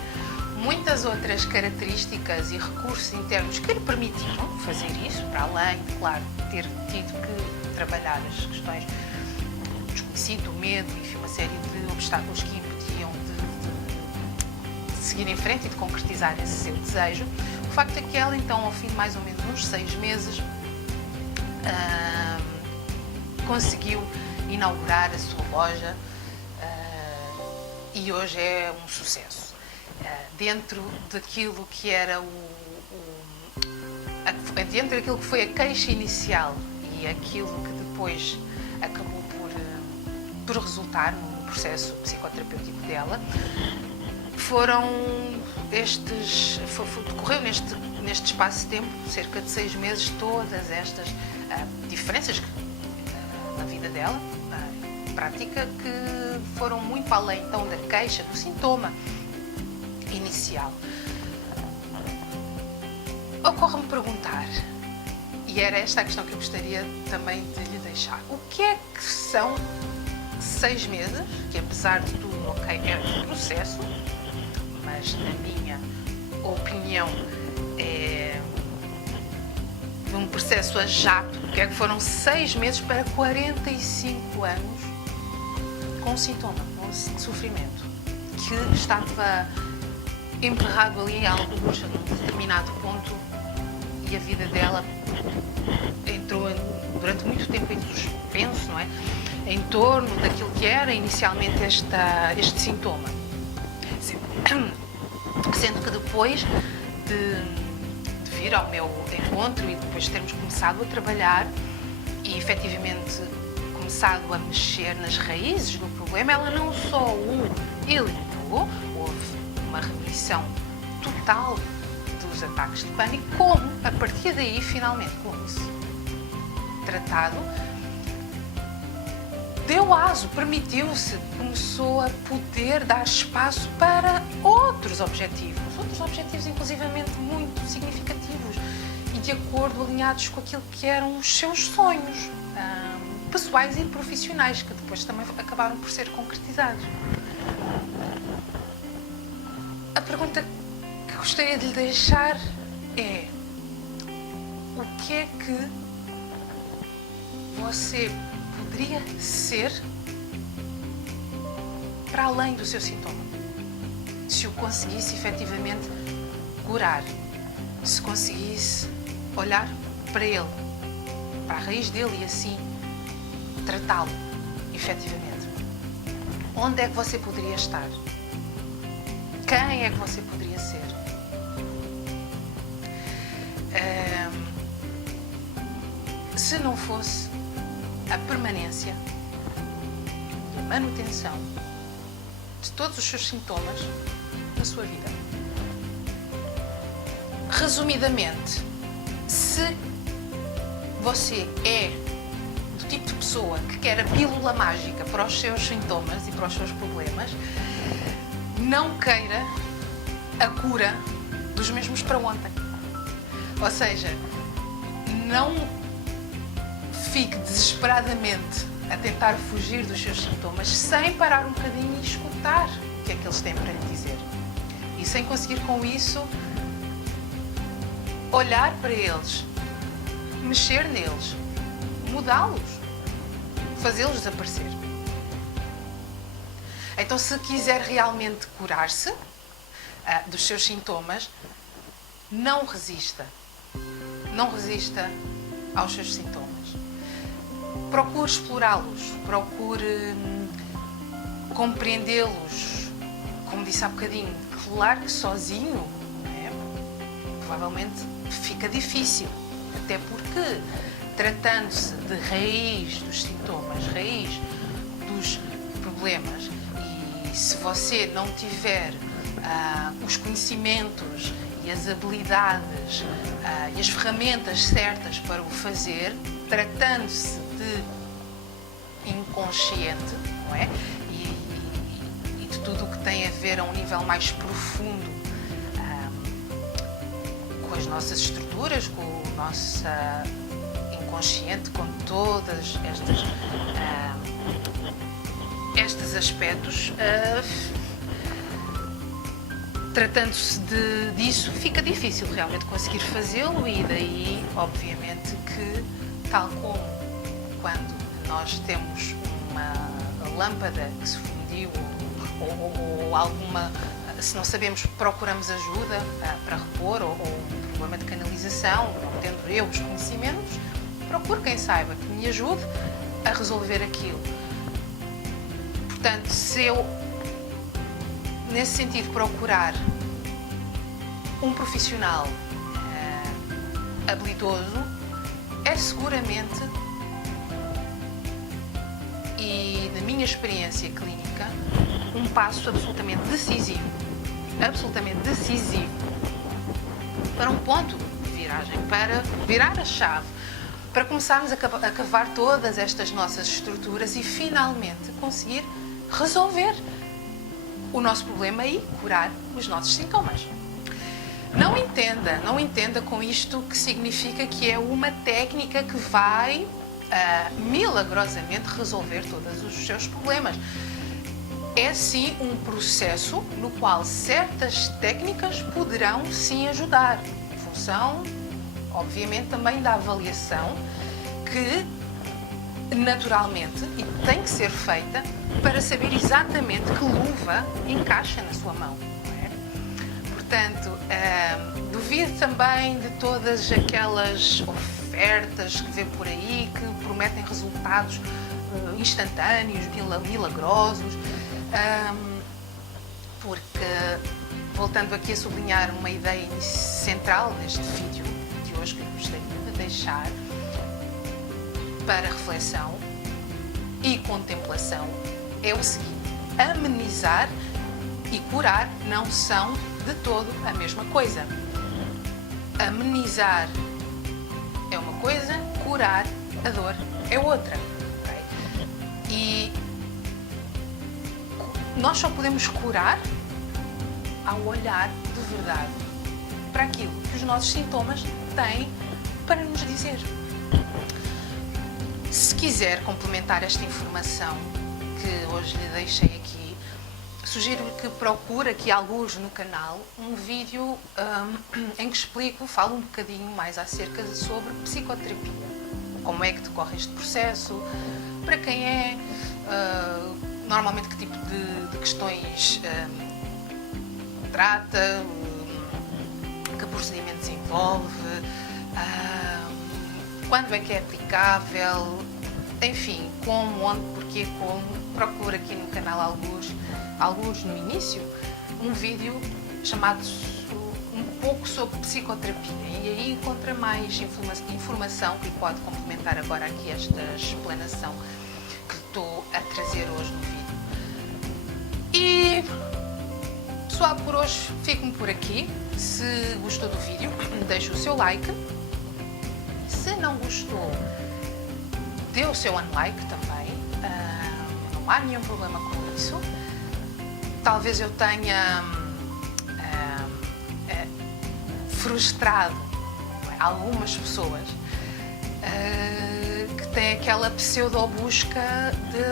muitas outras características e recursos internos que lhe permitiram fazer isso, para além de, claro, ter tido que trabalhar as questões do desconhecido, do medo, enfim, uma série de obstáculos que impediam de seguir em frente e de concretizar esse seu desejo. O facto é que ela, então, ao fim de mais ou menos uns 6 meses, conseguiu inaugurar a sua loja, e hoje é um sucesso. Dentro daquilo que era dentro daquilo que foi a queixa inicial e aquilo que depois acabou por resultar no processo psicoterapêutico dela, decorreu neste espaço de tempo, cerca de 6 meses, todas estas diferenças na vida dela, prática, que foram muito além então da queixa, do sintoma inicial. Ocorre-me perguntar, e era esta a questão que eu gostaria também de lhe deixar: o que é que são 6 meses, que apesar de tudo, ok, é um processo, mas na minha opinião é um processo a jato, que é que foram 6 meses para 45 anos com sintoma, com sofrimento, que estava emperrado ali a alguns, a um determinado ponto, e a vida dela entrou durante muito tempo em suspenso, não é? Em torno daquilo que era inicialmente este sintoma. Sendo que depois de vir ao meu encontro e depois termos começado a trabalhar e efetivamente começado a mexer nas raízes do problema, ela não só o eliminou, houve uma remissão total dos ataques de pânico, como a partir daí, finalmente, com isso tratado, deu aso, permitiu-se, começou a poder dar espaço para outros objetivos inclusivamente muito significativos e de acordo, alinhados com aquilo que eram os seus sonhos pessoais e profissionais, que depois também acabaram por ser concretizados. A pergunta que gostaria de lhe deixar é: o que é que você poderia ser para além do seu sintoma? Se o conseguisse efetivamente curar, se conseguisse olhar para ele, para a raiz dele e assim tratá-lo efetivamente, onde é que você poderia estar? Quem é que você poderia ser? Se não fosse a permanência e a manutenção de todos os seus sintomas na sua vida. Resumidamente, se você é do tipo de pessoa que quer a pílula mágica para os seus sintomas e para os seus problemas, não queira a cura dos mesmos para ontem. Ou seja, não fique desesperadamente a tentar fugir dos seus sintomas sem parar um bocadinho e escutar o que é que eles têm para lhe dizer. E sem conseguir com isso olhar para eles, mexer neles, mudá-los, fazê-los desaparecer. Então, se quiser realmente curar-se dos seus sintomas, não resista. Não resista aos seus sintomas. Procure explorá-los, procure compreendê-los. Como disse há bocadinho, claro que sozinho, provavelmente fica difícil. Até porque, tratando-se de raiz dos sintomas, raiz dos problemas, e se você não tiver os conhecimentos e as habilidades e as ferramentas certas para o fazer, tratando-se de inconsciente, não é? E de tudo o que tem a ver a um nível mais profundo com as nossas estruturas, com o nosso inconsciente, com todas estes aspectos, tratando-se disso, fica difícil realmente conseguir fazê-lo e daí, obviamente, que tal como quando nós temos uma lâmpada que se fundiu ou alguma, se não sabemos, procuramos ajuda para repor ou um problema de canalização, não tendo eu os conhecimentos, procuro quem saiba que me ajude a resolver aquilo. Portanto, se eu, nesse sentido, procurar um profissional habilidoso, é seguramente, e na minha experiência clínica, um passo absolutamente decisivo para um ponto de viragem, para virar a chave, para começarmos a cavar todas estas nossas estruturas e finalmente conseguir resolver o nosso problema e curar os nossos sintomas. Não entenda com isto que significa que é uma técnica que vai milagrosamente resolver todos os seus problemas. É sim um processo no qual certas técnicas poderão sim ajudar, em função, obviamente, também da avaliação que naturalmente e tem que ser feita para saber exatamente que luva encaixa na sua mão. Portanto, duvido também de todas aquelas ofertas que vê por aí que prometem resultados instantâneos, milagrosos, porque, voltando aqui a sublinhar uma ideia central deste vídeo, 2 que eu gostaria de deixar para reflexão e contemplação é o seguinte: amenizar e curar não são de todo a mesma coisa. Amenizar é uma coisa, curar a dor é outra. Okay? E nós só podemos curar ao olhar de verdade para aquilo que os nossos sintomas têm para nos dizer. Se quiser complementar esta informação que hoje lhe deixei aqui, sugiro que procure aqui alguns no canal um vídeo em que falo um bocadinho mais acerca sobre psicoterapia. Como é que decorre este processo, para quem é, normalmente que tipo de questões trata, que procedimentos envolve, quando é que é aplicável, enfim, como, onde, porquê, como. Procura aqui no canal alguns no início, um vídeo chamado um pouco sobre psicoterapia, e aí encontra mais informação que lhe pode complementar agora aqui esta explanação que estou a trazer hoje no vídeo. E pessoal, por hoje fico-me por aqui. Se gostou do vídeo, deixe o seu like. Se não gostou, dê o seu unlike também. Não há nenhum problema com isso. Talvez eu tenha frustrado algumas pessoas que têm aquela pseudo-busca de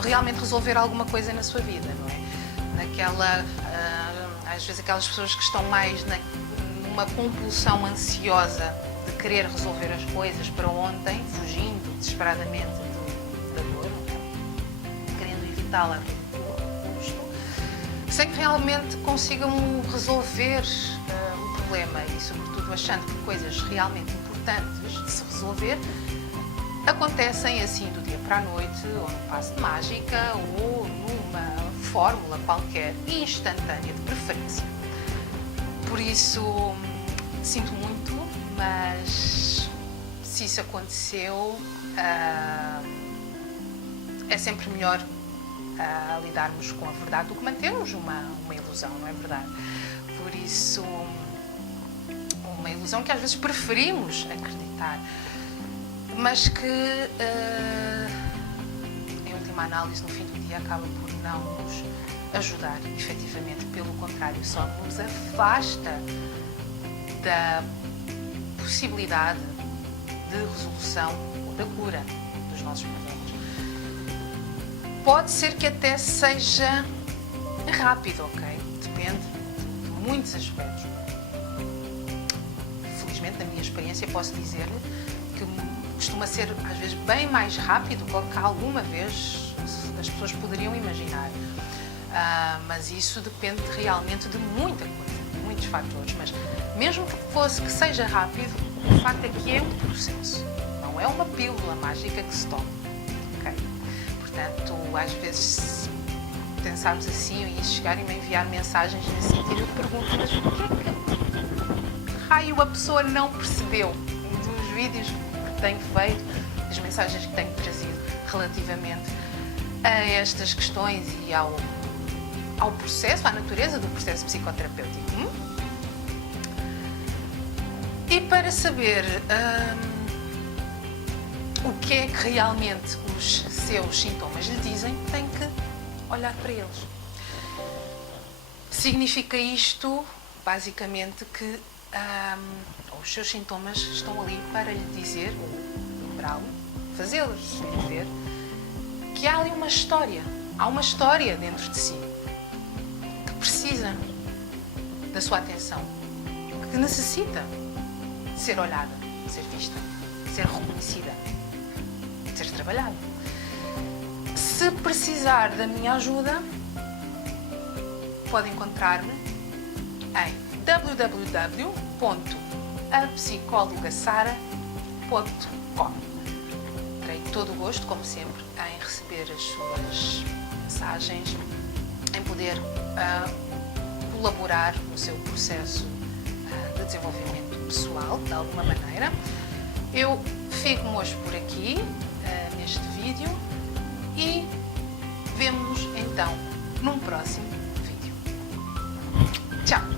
realmente resolver alguma coisa na sua vida, não é? Às vezes aquelas pessoas que estão mais numa compulsão ansiosa de querer resolver as coisas para ontem, fugindo desesperadamente da dor, querendo evitá-la a todo custo, sem que realmente consigam resolver o problema e, sobretudo, achando que coisas realmente importantes de se resolver acontecem assim do dia para a noite, ou num passe de mágica, ou numa fórmula qualquer instantânea de preferência. Por isso, sinto muito, mas se isso aconteceu, é sempre melhor lidarmos com a verdade do que mantermos uma ilusão, não é verdade? Por isso, uma ilusão que às vezes preferimos acreditar, mas que, em última análise, no fim do dia, acaba por não nos ajudar, efetivamente. Pelo contrário, só nos afasta da possibilidade de resolução ou da cura dos nossos problemas. Pode ser que até seja rápido, ok? Depende de muitos aspectos. Felizmente, na minha experiência, posso dizer-lhe que costuma ser, às vezes, bem mais rápido do que alguma vez as pessoas poderiam imaginar. Mas isso depende realmente de muita coisa, de muitos fatores. Mas mesmo que seja rápido, o facto é que é um processo. Não é uma pílula mágica que se toma. Okay? Portanto, às vezes, se pensarmos assim e chegarem a enviar mensagens nesse sentido, eu pergunto, mas o que raio a pessoa não percebeu dos vídeos que tenho feito, das mensagens que tenho trazido relativamente a estas questões e ao processo, à natureza do processo psicoterapêutico? E para saber o que é que realmente os seus sintomas lhe dizem, tem que olhar para eles. Significa isto, basicamente, que os seus sintomas estão ali para lhe dizer, ou lembrá-lo, fazê-los dizer que há ali uma história. Há uma história dentro de si que precisa da sua atenção, que necessita de ser olhada, de ser vista, de ser reconhecida, de ser trabalhada. Se precisar da minha ajuda, pode encontrar-me em www.apsicologasara.com. Terei todo o gosto, como sempre, em receber as suas mensagens, em poder colaborar no seu processo de desenvolvimento pessoal, de alguma maneira. Eu fico-me hoje por aqui, neste vídeo, e vemo-nos então num próximo vídeo. Tchau!